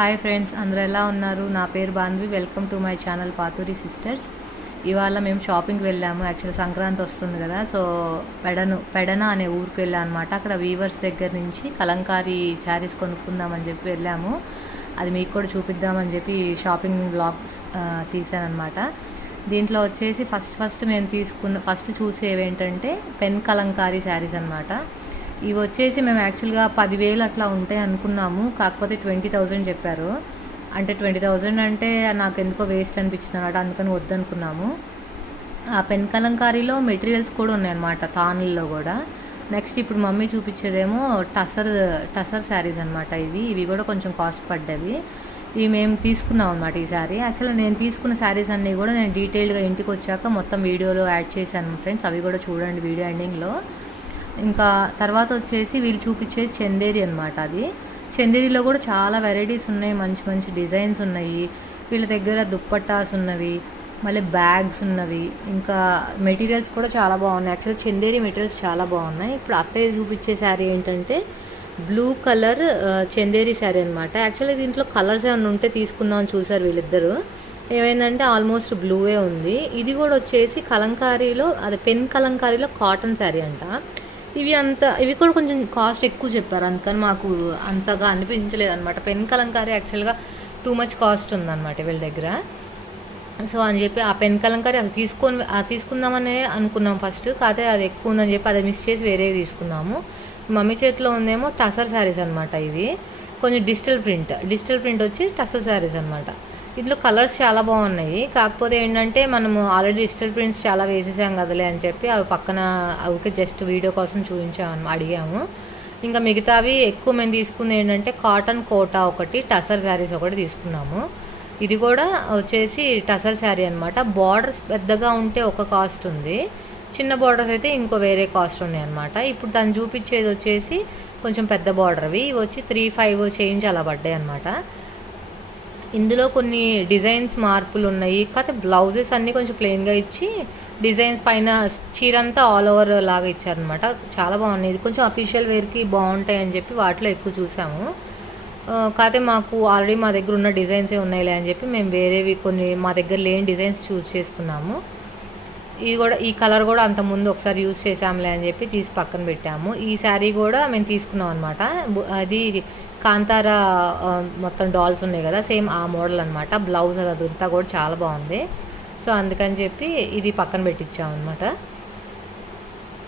Hi friends అందరూ ఎలా ఉన్నారు? నా పేరు Banvi welcome to my channel Paturi sisters. ఇవాళ మేము షాపింగ్కి వెళ్ళాము. యాక్చువల్ సంక్రాంతి వస్తుంది కదా సో పెడను పెడన అనే ఊరికి వెళ్ళాం అనమాట అక్కడ వీవర్స్ దగ్గర నుంచి కలంకారీ శారీస్ కొనుక్కుందామని చెప్పి వెళ్ళాము. అది మీకు కూడా చూపిద్దామని చెప్పి షాపింగ్ బ్లాగ్స్ తీసానమాట దీంట్లో వచ్చేసి ఫస్ట్ ఫస్ట్ మేము తీసుకున్న ఫస్ట్ చూసేవి ఏంటంటే పెన్ కలంకారీ శారీస్ అనమాట ఇవి వచ్చేసి మేము యాక్చువల్గా పదివేలు అట్లా ఉంటాయి అనుకున్నాము. కాకపోతే ట్వంటీ థౌజండ్ చెప్పారు. అంటే ట్వంటీ థౌజండ్ అంటే నాకు ఎందుకో వేస్ట్ అనిపించింది అనమాట అందుకని వద్దనుకున్నాము. ఆ పెన్ కలంకారీలో మెటీరియల్స్ కూడా ఉన్నాయన్నమాట తానుల్లో కూడా. నెక్స్ట్ ఇప్పుడు మమ్మీ చూపించేదేమో టసర్ టసర్ శారీస్ అనమాట ఇవి. ఇవి కూడా కొంచెం కాస్ట్ పడ్డవి. ఇవి మేము తీసుకున్నాం అనమాట ఈ శారీ. యాక్చువల్గా నేను తీసుకున్న శారీస్ అన్నీ కూడా నేను డీటెయిల్గా ఇంటికి వచ్చాక మొత్తం వీడియోలో యాడ్ చేశాను ఫ్రెండ్స్. అవి కూడా చూడండి వీడియో ఎండింగ్లో. ఇంకా తర్వాత వచ్చేసి వీళ్ళు చూపించేది చందేరి అనమాట అది. చందేరిలో కూడా చాలా వెరైటీస్ ఉన్నాయి మంచి మంచి డిజైన్స్ ఉన్నాయి. వీళ్ళ దగ్గర దుప్పట్టాస్ ఉన్నవి మళ్ళీ బ్యాగ్స్ ఉన్నవి ఇంకా మెటీరియల్స్ కూడా చాలా బాగున్నాయి. యాక్చువల్గా చందేరి మెటీరియల్స్ చాలా బాగున్నాయి. ఇప్పుడు అత్తయ్య చూపించే శారీ ఏంటంటే బ్లూ కలర్ చందేరి శారీ అనమాట యాక్చువల్లీ దీంట్లో కలర్స్ ఏమైనా ఉంటే తీసుకుందామని చూసారు వీళ్ళిద్దరూ. ఏమైందంటే ఆల్మోస్ట్ బ్లూవే ఉంది. ఇది కూడా వచ్చేసి కలంకారీలో అది పెన్ కలంకారీలో కాటన్ శారీ అంట. ఇవి అంత ఇవి కూడా కొంచెం కాస్ట్ ఎక్కువ చెప్పారు. అందుకని మాకు అంతగా అనిపించలేదు అనమాట పెన్ కలంకారీ యాక్చువల్గా టూ మచ్ కాస్ట్ ఉందన్నమాట వీళ్ళ దగ్గర. సో అని చెప్పి ఆ పెన్ కలంకారీ అసలు తీసుకొని తీసుకుందామనే అనుకున్నాం ఫస్ట్ కాదే అది ఎక్కువ ఉందని చెప్పి అది మిస్ చేసి వేరే తీసుకున్నాము. మమ్మీ చేతిలో ఉందేమో టసర్ శారీస్ అనమాట ఇవి. కొంచెం డిజిటల్ ప్రింట్. డిజిటల్ ప్రింట్ వచ్చి టసర్ శారీస్ అనమాట ఇందులో కలర్స్ చాలా బాగున్నాయి. కాకపోతే ఏంటంటే మనము ఆల్రెడీ డిజిటల్ ప్రింట్స్ చాలా వేసేసాం కదలే అని చెప్పి అవి పక్కన అవికి జస్ట్ వీడియో కోసం చూపించాము అడిగాము. ఇంకా మిగతావి ఎక్కువ మేము తీసుకుంది ఏంటంటే కాటన్ కోటా ఒకటి టసర్ శారీస్ ఒకటి తీసుకున్నాము. ఇది కూడా వచ్చేసి టసర్ శారీ అనమాట బార్డర్స్ పెద్దగా ఉంటే ఒక కాస్ట్ ఉంది. చిన్న బార్డర్స్ అయితే ఇంకో వేరే కాస్ట్ ఉన్నాయి అనమాట ఇప్పుడు తను చూపించేది వచ్చేసి కొంచెం పెద్ద బార్డర్వి. ఇవి వచ్చి త్రీ ఫైవ్ చేంజ్ అలా పడ్డాయి అనమాట ఇందులో కొన్ని డిజైన్స్ మార్పులు ఉన్నాయి. కాకపోతే బ్లౌజెస్ అన్నీ కొంచెం ప్లెయిన్గా ఇచ్చి డిజైన్స్ పైన చీరంతా ఆల్ ఓవర్ లాగా ఇచ్చారనమాట చాలా బాగున్నాయి. కొంచెం అఫీషియల్ వేర్కి బాగుంటాయి అని చెప్పి వాటిలో ఎక్కువ చూసాము. కాకపోతే మాకు ఆల్రెడీ మా దగ్గర ఉన్న డిజైన్సే ఉన్నాయిలే అని చెప్పి మేము వేరేవి కొన్ని మా దగ్గర లేని డిజైన్స్ చూస్ చేసుకున్నాము. ఇది కూడా ఈ కలర్ కూడా అంత ముందు ఒకసారి యూజ్ చేసాంలే అని చెప్పి తీసి పక్కన పెట్టాము. ఈ శారీ కూడా మేము తీసుకున్నాం అనమాట అది కాంతారా మొత్తం డాల్స్ ఉన్నాయి కదా సేమ్ ఆ మోడల్ అనమాట బ్లౌజ్ అది అదంతా కూడా చాలా బాగుంది. సో అందుకని చెప్పి ఇది పక్కన పెట్టించాం అనమాట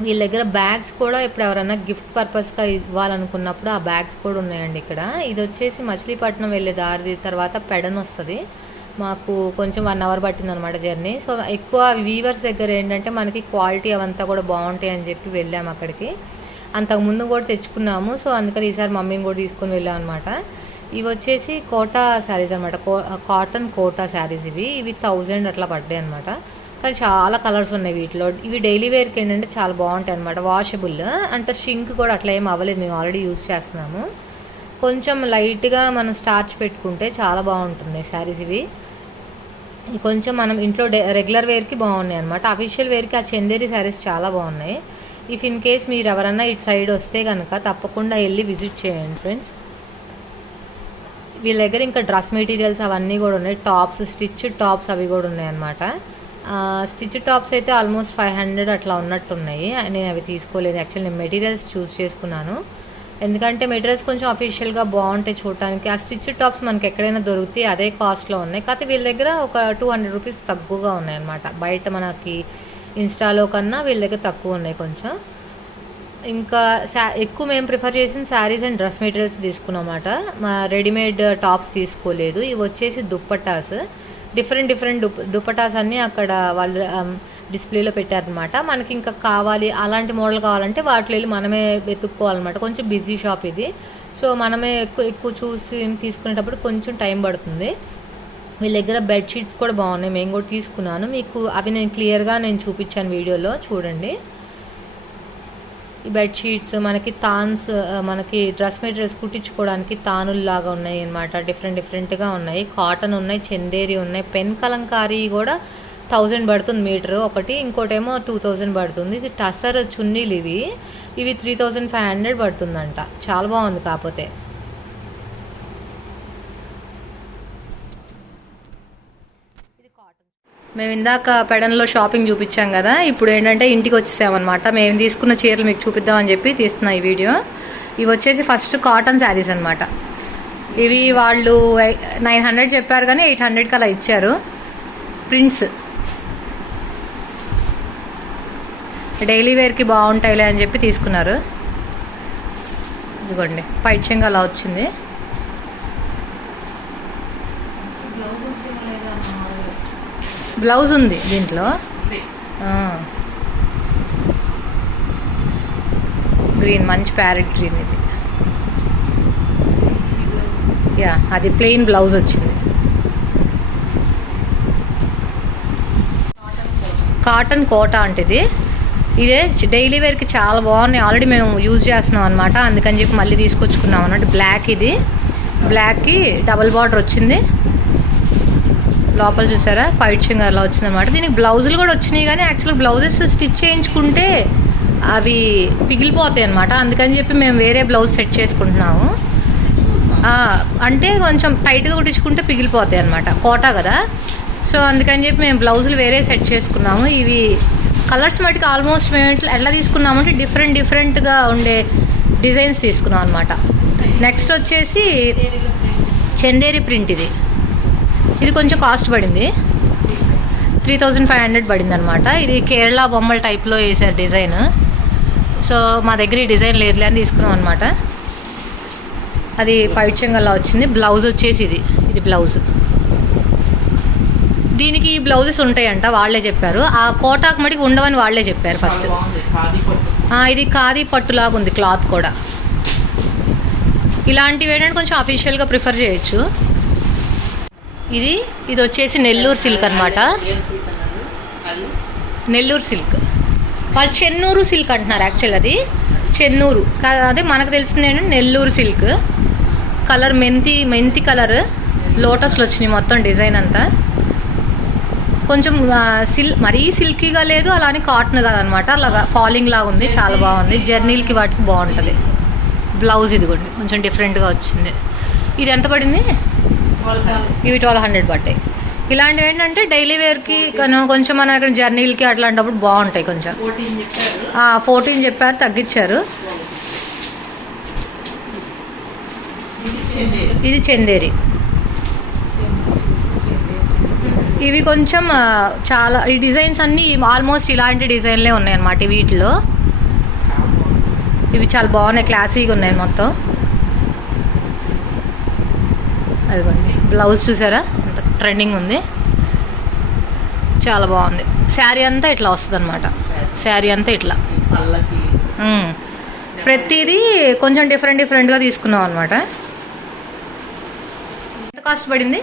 వీళ్ళ దగ్గర బ్యాగ్స్ కూడా ఇప్పుడు ఎవరైనా గిఫ్ట్ పర్పస్గా ఇవ్వాలనుకున్నప్పుడు ఆ బ్యాగ్స్ కూడా ఉన్నాయండి ఇక్కడ. ఇది వచ్చేసి మచిలీపట్నం వెళ్ళే దారి తర్వాత పెడన్ వస్తుంది. మాకు కొంచెం వన్ అవర్ పట్టిందనమాట జర్నీ సో ఎక్కువ వీవర్స్ దగ్గర ఏంటంటే మనకి క్వాలిటీ అవంతా కూడా బాగుంటాయి అని చెప్పి వెళ్ళాము అక్కడికి. అంతకుముందు కూడా తెచ్చుకున్నాము. సో అందుకని ఈసారి మమ్మీని కూడా తీసుకొని వెళ్ళాం అనమాట ఇవి వచ్చేసి కోటా శారీస్ అనమాట కాటన్ కోటా శారీస్ ఇవి. ఇవి థౌజండ్ అట్లా పడ్డాయి అనమాట కానీ చాలా కలర్స్ ఉన్నాయి వీటిలో. ఇవి డైలీ వేర్కి ఏంటంటే చాలా బాగుంటాయి అనమాట వాషబుల్ అంటే షింక్ కూడా అట్లా ఏం అవ్వలేదు. మేము ఆల్రెడీ యూజ్ చేస్తున్నాము. కొంచెం లైట్గా మనం స్టార్చ్ పెట్టుకుంటే చాలా బాగుంటున్నాయి శారీస్ ఇవి. కొంచెం మనం ఇంట్లో రెగ్యులర్ వేర్కి బాగున్నాయి అనమాట అఫీషియల్ వేర్కి ఆ చందేరి శారీస్ చాలా బాగున్నాయి. ఇఫ్ ఇన్ కేస్ మీరు ఎవరన్నా ఇటు సైడ్ వస్తే కనుక తప్పకుండా వెళ్ళి విజిట్ చేయండి ఫ్రెండ్స్ వీళ్ళ దగ్గర ఇంకా డ్రెస్ మెటీరియల్స్ అవన్నీ కూడా ఉన్నాయి. టాప్స్ స్టిచ్ టాప్స్ అవి కూడా ఉన్నాయి అనమాట స్టిచ్ టాప్స్ అయితే ఆల్మోస్ట్ ఫైవ్ హండ్రెడ్ అట్లా ఉన్నట్టున్నాయి. నేను అవి తీసుకోలేదు. యాక్చువల్లీ నేను మెటీరియల్స్ చూస్ చేసుకున్నాను. ఎందుకంటే మెటీరియల్స్ కొంచెం అఫీషియల్గా బాగుంటాయి చూడటానికి. ఆ స్టిచ్ టాప్స్ మనకి ఎక్కడైనా దొరుకుతాయి అదే కాస్ట్లో ఉన్నాయి. కాకపోతే వీళ్ళ దగ్గర ఒక టూ హండ్రెడ్ రూపీస్ తక్కువగా ఉన్నాయి అనమాట బయట మనకి ఇన్స్టాలో కన్నా వీళ్ళ దగ్గర తక్కువ ఉన్నాయి కొంచెం. ఇంకా శా ఎక్కువ మేము ప్రిఫర్ చేసిన శారీస్ అండ్ డ్రెస్ మెటీరియల్స్ తీసుకున్నమాట మా రెడీమేడ్ టాప్స్ తీసుకోలేదు. ఇవి వచ్చేసి దుప్పటాస్. డిఫరెంట్ డిఫరెంట్ దుప్ దుప్పటాస్ అన్నీ అక్కడ వాళ్ళు డిస్ప్లేలో పెట్టారనమాట మనకి ఇంకా కావాలి అలాంటి మోడల్ కావాలంటే వాటిలో వెళ్ళి మనమే వెతుక్కోవాలన్నమాట. కొంచెం బిజీ షాప్ ఇది. సో మనమే ఎక్కువ ఎక్కువ చూసి తీసుకునేటప్పుడు కొంచెం టైం పడుతుంది. వీళ్ళ దగ్గర బెడ్షీట్స్ కూడా బాగున్నాయి. మేము కూడా తీసుకున్నాను. మీకు అవి నేను క్లియర్గా నేను చూపించాను వీడియోలో. చూడండి. ఈ బెడ్షీట్స్ మనకి తాన్స్ మనకి డ్రెస్ మెటీరియల్స్ కుట్టించుకోవడానికి తానుల్లాగా ఉన్నాయి అనమాట డిఫరెంట్ డిఫరెంట్గా ఉన్నాయి. కాటన్ ఉన్నాయి చందేరి ఉన్నాయి. పెన్ కలంకారీ కూడా థౌజండ్ పడుతుంది మీటర్. ఒకటి ఇంకోటేమో టూ థౌజండ్ పడుతుంది. ఇది టసర్ చున్నీలు ఇవి. ఇవి త్రీ థౌజండ్ ఫైవ్ హండ్రెడ్ పడుతుందంట. చాలా బాగుంది కాకపోతే. మేము ఇందాక పెడన్లో షాపింగ్ చూపించాం కదా ఇప్పుడు ఏంటంటే ఇంటికి వచ్చేసామన్నమాట. మేము తీసుకున్న చీరలు మీకు చూపిద్దామని చెప్పి తీస్తున్నా ఈ వీడియో. ఇవి వచ్చేసి ఫస్ట్ కాటన్ శారీస్ అనమాట ఇవి వాళ్ళు నైన్ హండ్రెడ్ చెప్పారు కానీ ఎయిట్ హండ్రెడ్కి అలా ఇచ్చారు. ప్రింట్స్. డైలీ వేర్కి బాగుంటాయిలే అని చెప్పి తీసుకున్నారు. ఇదిగోండి పైచ్యంగా అలా వచ్చింది. బ్లౌజ్ ఉంది దీంట్లో. గ్రీన్ మంచి ప్యారెట్ గ్రీన్ ఇది. యా అది ప్లెయిన్ బ్లౌజ్ వచ్చింది. కాటన్ కోట అంటే ఇది ఇదే డైలీ వేర్కి చాలా బాగున్నాయి. ఆల్రెడీ మేము యూజ్ చేస్తున్నాం అనమాట అందుకని చెప్పి మళ్ళీ తీసుకొచ్చుకున్నాం అన్నట్టు బ్లాక్ ఇది. బ్లాక్కి డబల్ బార్డర్ వచ్చింది. లోపల చూసారా? పైట్చింగ్ అలా వచ్చింది అనమాట దీనికి బ్లౌజులు కూడా వచ్చినాయి కానీ యాక్చువల్గా బ్లౌజెస్ స్టిచ్ చేయించుకుంటే అవి పిగిలిపోతాయి అనమాట అందుకని చెప్పి మేము వేరే బ్లౌజ్ సెట్ చేసుకుంటున్నాము. అంటే కొంచెం టైట్గా కుట్టించుకుంటే పిగిలిపోతాయి అనమాట కోటా కదా? సో అందుకని చెప్పి మేము బ్లౌజులు వేరే సెట్ చేసుకున్నాము. ఇవి కలర్స్ మటుకు ఆల్మోస్ట్ మేము ఎట్లా- ఎట్లా తీసుకున్నామంటే డిఫరెంట్ డిఫరెంట్గా ఉండే డిజైన్స్ తీసుకున్నాం అనమాట నెక్స్ట్ వచ్చేసి చందేరి ప్రింట్ ఇది. ఇది కొంచెం కాస్ట్ పడింది. త్రీ థౌజండ్ ఫైవ్ హండ్రెడ్ పడింది అనమాట ఇది కేరళ బొమ్మల టైప్లో వేసారు డిజైన్ సో మా దగ్గర ఈ డిజైన్ లేదులే అని తీసుకున్నాం అనమాట అది పైచంగల్లా వచ్చింది. బ్లౌజ్ వచ్చేసి ఇది. ఇది బ్లౌజ్ దీనికి ఈ బ్లౌజెస్ ఉంటాయంట వాళ్ళే చెప్పారు. ఆ కోటాకు మటుకు ఉండవని వాళ్ళే చెప్పారు ఫస్ట్ ఇది ఖాదీ పట్టులాగా ఉంది క్లాత్ కూడా. ఇలాంటివి ఏంటంటే కొంచెం అఫీషియల్గా ప్రిఫర్ చేయొచ్చు. ఇది ఇది వచ్చేసి నెల్లూరు సిల్క్ అనమాట నెల్లూరు సిల్క్ వాళ్ళు చెన్నూరు సిల్క్ అంటున్నారు యాక్చువల్ అది. చెన్నూరు. అదే మనకు తెలిసింది ఏంటంటే నెల్లూరు సిల్క్ కలర్ మెంతి మెంతి కలర్ లోటస్లు వచ్చినాయి మొత్తం డిజైన్ అంతా. కొంచెం సిల్ మరీ సిల్కీగా లేదు అలానే కాటన్ కాదనమాట అలాగా ఫాలింగ్ లాగా ఉంది చాలా బాగుంది. జర్నీలకి వాటికి బాగుంటుంది. బ్లౌజ్ ఇదిగోండి కొంచెం డిఫరెంట్గా వచ్చింది. ఇది ఎంత పడింది? ఇవి ట్వెల్వ్ హండ్రెడ్ పడ్డాయి. ఇలాంటివి ఏంటంటే డైలీ వేర్కి కొంచెం మనం ఇక్కడ జర్నీలకి అట్లాంటప్పుడు బాగుంటాయి కొంచెం. ఫోర్టీన్ చెప్పారు. తగ్గించారు. ఇది చందేరి. ఇవి కొంచెం చాలా ఈ డిజైన్స్ అన్నీ ఆల్మోస్ట్ ఇలాంటి డిజైన్లే ఉన్నాయి అన్నమాట వీటిలో. ఇవి చాలా బాగున్నాయి క్లాసీగా ఉన్నాయి మొత్తం. అదిగోండి. బ్లౌజ్ చూసారా? ట్రెండింగ్ ఉంది. చాలా బాగుంది. శారీ అంతా ఇట్లా వస్తుంది అనమాట శారీ అంతా ఇట్లా. ప్రతిదీ కొంచెం డిఫరెంట్ డిఫరెంట్గా తీసుకున్నాం అనమాట ఎంత కాస్ట్ పడింది?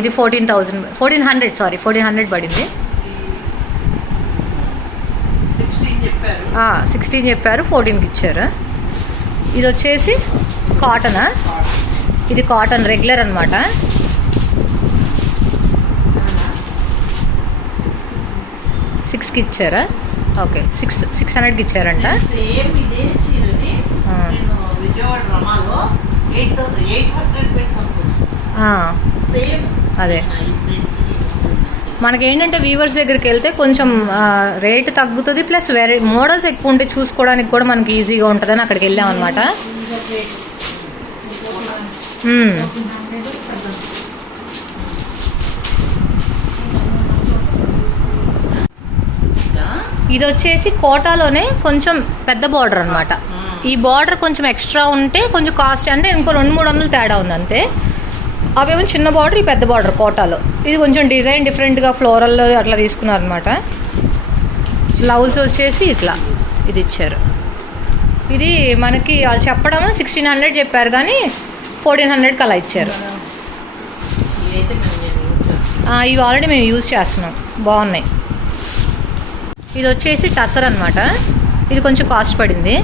ఇది fourteen thousand. Fourteen hundred sorry. Fourteen hundred పడింది. సిక్స్టీన్ చెప్పారు. ఫోర్టీన్కి ఇచ్చారు. ఇది వచ్చేసి కాటన్. ఇది కాటన్ రెగ్యులర్ అనమాట సిక్స్కి ఇచ్చారా? ఓకే సిక్స్ సిక్స్ హండ్రెడ్కి ఇచ్చారంట. అదే. మనకి ఏంటంటే వీవర్స్ దగ్గరికి వెళ్తే కొంచెం రేట్ తగ్గుతుంది ప్లస్ వేరే మోడల్స్ ఎక్కువ ఉంటే చూసుకోవడానికి కూడా మనకి ఈజీగా ఉంటుందని అక్కడికి వెళ్ళాం అనమాట ఇది వచ్చేసి కోటాలోనే కొంచెం పెద్ద బార్డర్ అనమాట ఈ బార్డర్ కొంచెం ఎక్స్ట్రా ఉంటే కొంచెం కాస్ట్ అంటే ఇంకో రెండు మూడు వందలు తేడా ఉంది అంతే. అవేమో చిన్న బార్డర్ ఈ పెద్ద బార్డర్ కోటాలో. ఇది కొంచెం డిజైన్ డిఫరెంట్గా ఫ్లోరల్ అట్లా తీసుకున్నారనమాట బ్లౌజ్ వచ్చేసి ఇట్లా ఇది ఇచ్చారు. ఇది మనకి వాళ్ళు చెప్పడం సిక్స్టీన్ హండ్రెడ్ చెప్పారు కానీ ఫోర్టీన్ హండ్రెడ్కి అలా ఇచ్చారు. ఇవి ఆల్రెడీ మేము యూజ్ చేస్తున్నాం. బాగున్నాయి. ఇది వచ్చేసి టసర్ అనమాట ఇది కొంచెం కాస్ట్ పడింది.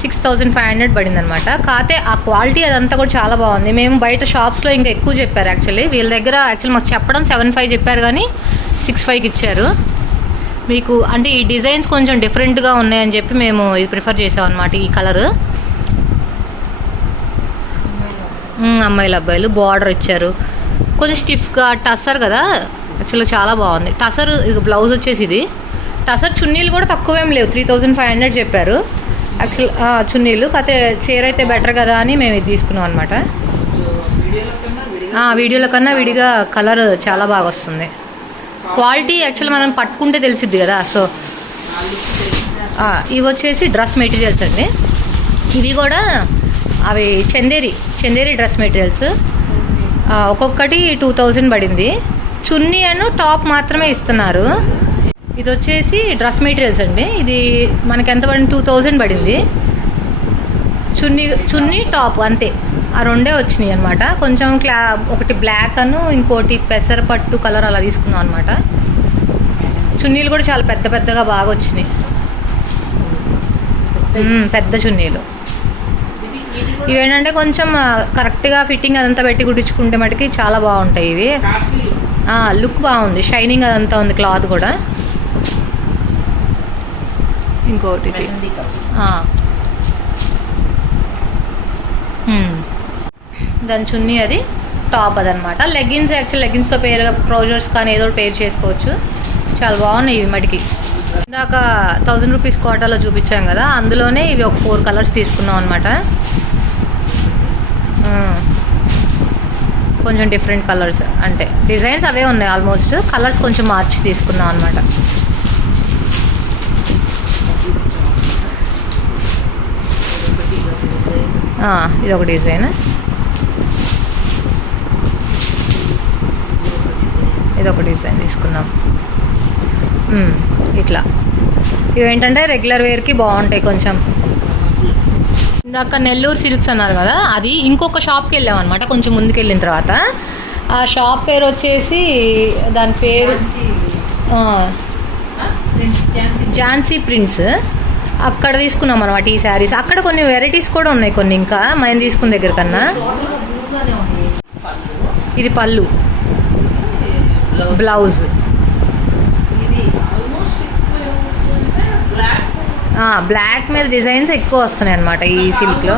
సిక్స్ థౌజండ్ ఫైవ్ హండ్రెడ్ పడింది అనమాట కాకపోతే ఆ క్వాలిటీ అదంతా కూడా చాలా బాగుంది. మేము బయట షాప్స్లో ఇంకా ఎక్కువ చెప్పారు యాక్చువల్లీ. వీళ్ళ దగ్గర యాక్చువల్లీ మాకు చెప్పడం సెవెన్ ఫైవ్ చెప్పారు కానీ సిక్స్ ఫైవ్కి ఇచ్చారు. మీకు అంటే ఈ డిజైన్స్ కొంచెం డిఫరెంట్గా ఉన్నాయని చెప్పి మేము ఇది ప్రిఫర్ చేసాం అనమాట ఈ కలర్. అమ్మాయిలు అబ్బాయిలు బార్డర్ ఇచ్చారు. కొంచెం స్టిఫ్గా టసర్ కదా? యాక్చువల్గా చాలా బాగుంది. టసర్ ఇది బ్లౌజ్ వచ్చేసి ఇది టసర్ చున్నీలు కూడా తక్కువేం లేవు. త్రీ థౌజండ్ ఫైవ్ హండ్రెడ్ చెప్పారు. యాక్చువల్ చున్నీలు. కాకపోతే చీర అయితే బెటర్ కదా అని మేము ఇది తీసుకున్నాం అనమాట వీడియోలో కన్నా విడిగా వీడియోల కన్నా విడిగా కలర్ చాలా బాగా వస్తుంది. క్వాలిటీ యాక్చువల్ మనం పట్టుకుంటే తెలిసిద్ది కదా సో ఇవి వచ్చేసి డ్రెస్ మెటీరియల్స్ అండి. ఇవి కూడా అవి చందేరి. Chanderi dress materials. ఒక్కొక్కటి టూ థౌజండ్ పడింది. చున్నీ అను టాప్ మాత్రమే ఇస్తున్నారు. ఇది వచ్చేసి డ్రెస్ మెటీరియల్స్ అండి. ఇది మనకి ఎంత పడింది? టూ థౌజండ్ పడింది. చున్నీ చున్నీ టాప్ అంతే. ఆ రెండే వచ్చినాయి అనమాట కొంచెం క్లా ఒకటి బ్లాక్ అను ఇంకోటి పెసరపట్టు కలర్ అలా తీసుకున్నాం అనమాట చున్నీలు కూడా చాలా పెద్ద పెద్దగా బాగా వచ్చినాయి. పెద్ద చున్నీలు. ఇవేంటంటే కొంచెం కరెక్ట్గా ఫిట్టింగ్ అదంతా పెట్టి కుట్టించుకుంటే మటుకి చాలా బాగుంటాయి ఇవి. లుక్ బాగుంది. షైనింగ్ అదంతా ఉంది క్లాత్ కూడా. ఇంకోటి దాని చున్నీ అది టాప్ అదనమాట. లెగ్గిన్స్ యాక్చువల్ లెగ్గిన్స్తో పేరు ట్రౌజర్స్ కానీ ఏదో ఒకటి పేరు చేసుకోవచ్చు. చాలా బాగున్నాయి ఇవి మటుకి. ఇందాక థౌజండ్ రూపీస్ కోటాలో చూపించాం కదా అందులోనే ఇవి ఒక ఫోర్ కలర్స్ తీసుకున్నాం అనమాట కొంచెం డిఫరెంట్ కలర్స్ అంటే డిజైన్స్ అవే ఉన్నాయి ఆల్మోస్ట్ కలర్స్ కొంచెం మార్చి తీసుకున్నాం అనమాట ఇది ఒక డిజైన్ ఇది ఒక డిజైన్ తీసుకుందాం ఇట్లా. ఇవేంటంటే రెగ్యులర్ వేర్కి బాగుంటాయి కొంచెం. ఇందాక నెల్లూరు సిల్క్స్ అన్నారు కదా అది ఇంకొక షాప్కి వెళ్ళాం అనమాట కొంచెం ముందుకు వెళ్ళిన తర్వాత. ఆ షాప్ పేరు వచ్చేసి దాని పేరు ఝాన్సీ ప్రింట్స్. అక్కడ తీసుకున్నాం అనమాట ఈ శారీస్. అక్కడ కొన్ని వెరైటీస్ కూడా ఉన్నాయి కొన్ని ఇంకా మనం తీసుకున్న దగ్గర కన్నా. ఇది పళ్ళు. బ్లౌజ్ బ్లాక్ మీద డిజైన్స్ ఎక్కువ వస్తున్నాయి అనమాట ఈ సిల్క్లో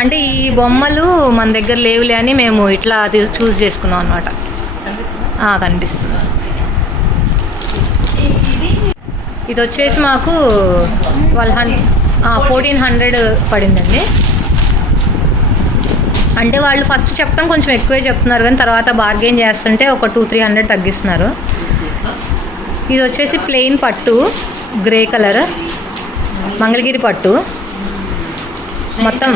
అంటే ఈ బొమ్మలు మన దగ్గర లేవులే అని మేము ఇట్లా చూస్ చేసుకున్నాం అనమాట కనిపిస్తుంది. ఇది ఇది వచ్చేసి మాకు ట్వెల్వ్ హండ్రెడ్ ఫోర్టీన్ హండ్రెడ్ పడిందండి. అంటే వాళ్ళు ఫస్ట్ చెప్పడం కొంచెం ఎక్కువే చెప్తున్నారు కానీ తర్వాత బార్గెన్ చేస్తుంటే ఒక టూ త్రీ హండ్రెడ్ తగ్గిస్తున్నారు. ఇది వచ్చేసి ప్లెయిన్ పట్టు గ్రే కలర్ మంగళగిరి పట్టు. మొత్తం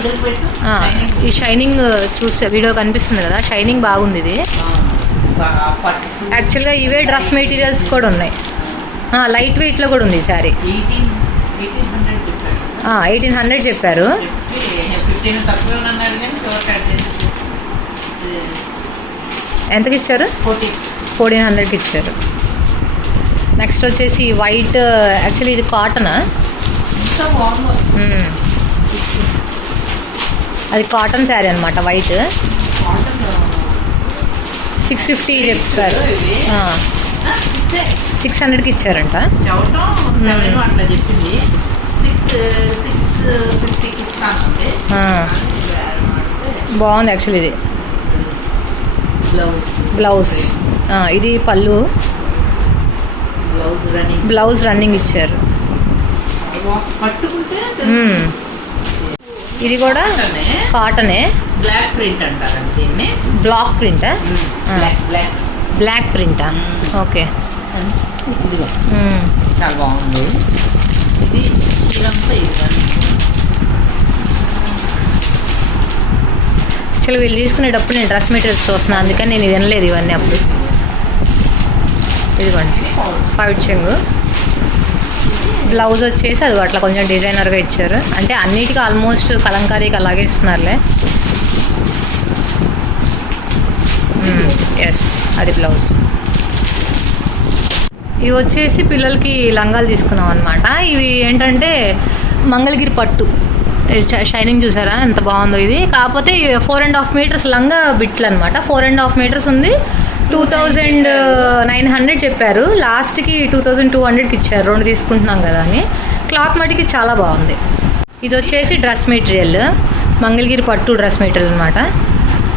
ఈ షైనింగ్ చూస్తే వీడియో కనిపిస్తుంది కదా షైనింగ్ బాగుంది ఇది. యాక్చువల్గా ఇవే డ్రెస్ మెటీరియల్స్ కూడా ఉన్నాయి. లైట్ వెయిట్లో కూడా ఉంది ఈ శారీ. ఎయిటీన్ హండ్రెడ్ చెప్పారు. ఎంతకి ఇచ్చారు? ఫోర్టీన్ హండ్రెడ్కి ఇచ్చారు. నెక్స్ట్ వచ్చేసి వైట్ యాక్చువల్లీ ఇది కాటన్ అది కాటన్ శారీ అనమాట వైట్. సిక్స్ ఫిఫ్టీ చెప్పారు. ఇవి సిక్స్ హండ్రెడ్కి ఇచ్చారంట. బాగుంది యాక్చువల్లీ ఇది. బ్లౌజ్. ఇది పళ్ళు. బ్లౌజ్ రన్నింగ్ ఇచ్చారు. ఇది కూడా కాటనే. బ్లాక్ ప్రింట్ అంటారు దీన్ని. Block print block block black ప్రింటా ఓకే. ఇదిగో. చాలా బాగుంది. ఇది చీరంతా వీళ్ళు తీసుకునేటప్పుడు నేను డ్రెస్ మెటీరియల్స్ చూస్తున్నాను అందుకని నేను ఇది వినలేదు ఇవన్నీ అప్పుడు. ఇదిగోండి. పైట్ చెంగు. బ్లౌజ్ వచ్చేసి అది అట్లా కొంచెం డిజైనర్గా ఇచ్చారు. అంటే అన్నిటికీ ఆల్మోస్ట్ కలంకారీకి అలాగే ఇస్తున్నారులే. ఎస్ అది బ్లౌజ్. ఇవి వచ్చేసి పిల్లలకి లంగాలు తీసుకున్నాం అనమాట ఇవి ఏంటంటే మంగళగిరి పట్టు. షైనింగ్ చూసారా? ఎంత బాగుందో ఇది. కాకపోతే ఫోర్ అండ్ హాఫ్ మీటర్స్ లంగా బిట్లు అనమాట ఫోర్ అండ్ హాఫ్ మీటర్స్ ఉంది. టూ థౌజండ్ నైన్ హండ్రెడ్ చెప్పారు. లాస్ట్కి టూ థౌజండ్ టూ హండ్రెడ్కి ఇచ్చారు. రెండు తీసుకుంటున్నాం కదా అని. క్లాత్ మటుకి చాలా బాగుంది. ఇది వచ్చేసి డ్రెస్ మెటీరియల్. మంగళగిరి పట్టు డ్రెస్ మెటీరియల్ అనమాట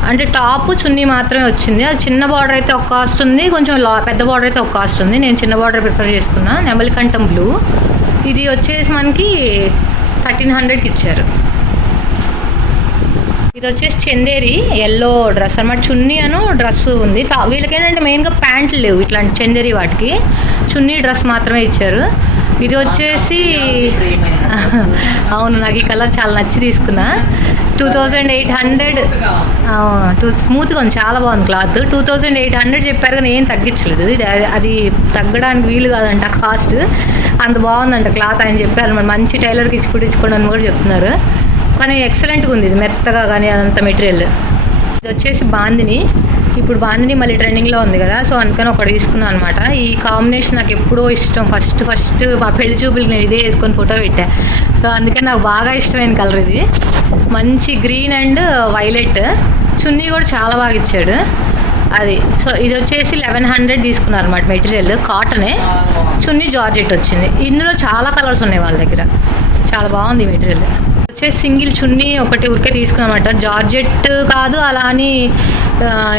అంటే టాప్ చున్నీ మాత్రమే వచ్చింది. అది చిన్న బార్డర్ అయితే ఒక కాస్ట్ ఉంది. కొంచెం లా పెద్ద బార్డర్ అయితే ఒక కాస్ట్ ఉంది. నేను చిన్న బార్డర్ ప్రిఫర్ చేసుకున్నా. నెమలికంఠం బ్లూ. ఇది వచ్చేసి మనకి థర్టీన్ హండ్రెడ్కి ఇచ్చారు. ఇది వచ్చేసి చందేరి ఎల్లో డ్రెస్ అన్నమాట. చున్నీ అను డ్రెస్ ఉంది వీళ్ళకేంటంటే మెయిన్గా ప్యాంట్లు లేవు ఇట్లాంటి చందేరి వాటికి. చున్నీ డ్రెస్ మాత్రమే ఇచ్చారు. ఇది వచ్చేసి అవును నాకు ఈ కలర్ చాలా నచ్చి తీసుకున్నా. Two thousand eight hundred two స్మూత్గా ఉంది చాలా బాగుంది cloth. Two thousand eight hundred చెప్పారు కానీ ఏం తగ్గించలేదు. అది తగ్గడానికి వీలు కాదంట కాస్ట్. అంత బాగుందంట క్లాత్ ఆయన చెప్పారు. మంచి టైలర్కి ఇచ్చి కుట్టించుకోండి అని కూడా చెప్తున్నారు. కానీ ఎక్సలెంట్గా ఉంది. ఇది మెత్తగా కానీ అదంత మెటీరియల్ ఇది వచ్చేసి బాందిని. ఇప్పుడు బాందిని మళ్ళీ ట్రెండింగ్లో ఉంది కదా సో అందుకని ఒకటి తీసుకున్నాను అనమాట ఈ కాంబినేషన్ నాకు ఎప్పుడో ఇష్టం. ఫస్ట్ ఫస్ట్ మా పెళ్ళి చూపులకి నేను ఇదే వేసుకొని ఫోటో పెట్టా. సో అందుకని నాకు బాగా ఇష్టమైన కలర్ ఇది. మంచి గ్రీన్ అండ్ వైలెట్ చున్నీ కూడా చాలా బాగా ఇచ్చాడు. అది సో ఇది వచ్చేసి లెవెన్ హండ్రెడ్ తీసుకున్నారు అనమాట మెటీరియల్ కాటనే చున్నీ జార్జెట్ వచ్చింది. ఇందులో చాలా కలర్స్ ఉన్నాయి వాళ్ళ దగ్గర. చాలా బాగుంది మెటీరియల్ వచ్చేసి సింగిల్ చున్నీ ఒకటి ఉరికే తీసుకున్నమాట. జార్జెట్ కాదు అలా అని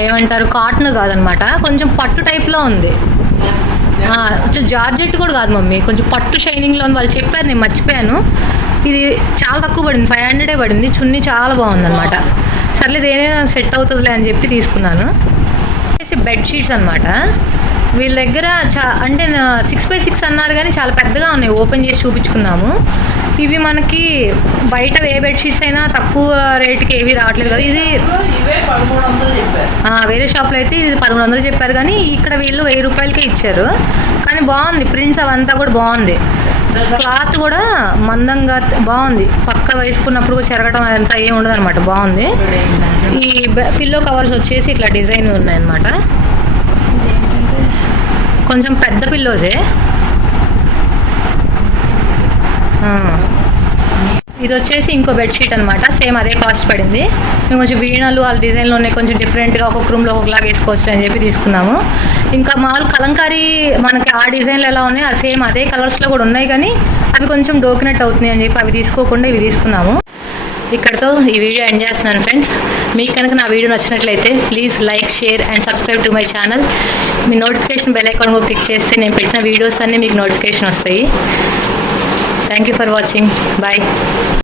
ఏమంటారు కాటన్ కాదనమాట. కొంచెం పట్టు టైప్లో ఉంది. కొంచెం జార్జెట్ కూడా కాదు మమ్మీ. కొంచెం పట్టు షైనింగ్లో ఉంది. వాళ్ళు చెప్పారు నేను మర్చిపోయాను. ఇది చాలా తక్కువ పడింది. ఫైవ్ హండ్రెడే పడింది. చున్నీ చాలా బాగుందనమాట. సర్లే దేనైనా సెట్ అవుతుందిలే అని చెప్పి తీసుకున్నాను. బెడ్షీట్స్ అనమాట. వీళ్ళ దగ్గర చా అంటే సిక్స్ బై సిక్స్ అన్నారు కానీ చాలా పెద్దగా ఉన్నాయి. ఓపెన్ చేసి చూపించుకున్నాము. ఇవి మనకి బయట ఏ బెడ్షీట్స్ అయినా తక్కువ రేట్కి ఏవి రావట్లేదు కదా. ఇది వేరే షాప్లో అయితే ఇది పదమూడు వందలు చెప్పారు కానీ ఇక్కడ వీళ్ళు వెయ్యి రూపాయలకే ఇచ్చారు. కానీ బాగుంది. ప్రింట్స్ అవంతా కూడా బాగుంది. క్లాత్ కూడా మందంగా బాగుంది. పక్క వేసుకున్నప్పుడు చెరగడం అదంతా ఏమి ఉండదు అనమాట బాగుంది. ఈ పిల్లో కవర్స్ వచ్చేసి ఇట్లా డిజైన్ ఉన్నాయన్నమాట. కొంచెం పెద్ద పిల్లోసే. ఇది వచ్చేసి ఇంకో బెడ్షీట్ అనమాట సేమ్ అదే కాస్ట్ పడింది. మేము కొంచెం వీణలు వాళ్ళ డిజైన్లో ఉన్నాయి కొంచెం డిఫరెంట్గా ఒక్కొక్క రూమ్లో ఒకలాగా వేసుకోవచ్చు అని చెప్పి తీసుకున్నాము. ఇంకా మామూలు కలంకారీ మనకి ఆ డిజైన్లు ఎలా ఉన్నాయి ఆ సేమ్ అదే కలర్స్లో కూడా ఉన్నాయి కానీ అవి కొంచెం డోకినట్టు అవుతున్నాయి అని చెప్పి అవి తీసుకోకుండా ఇవి తీసుకున్నాము. ఇక్కడతో ఈ వీడియో ఎండ్ చేస్తున్నాను ఫ్రెండ్స్ మీకు కనుక నా వీడియో నచ్చినట్లయితే please like share and subscribe to my channel me notification bell icon కూడా క్లిక్ చేస్తే నేను పెట్టిన వీడియోస్ అన్నీ మీకు నోటిఫికేషన్ వస్తాయి. Thank you for watching bye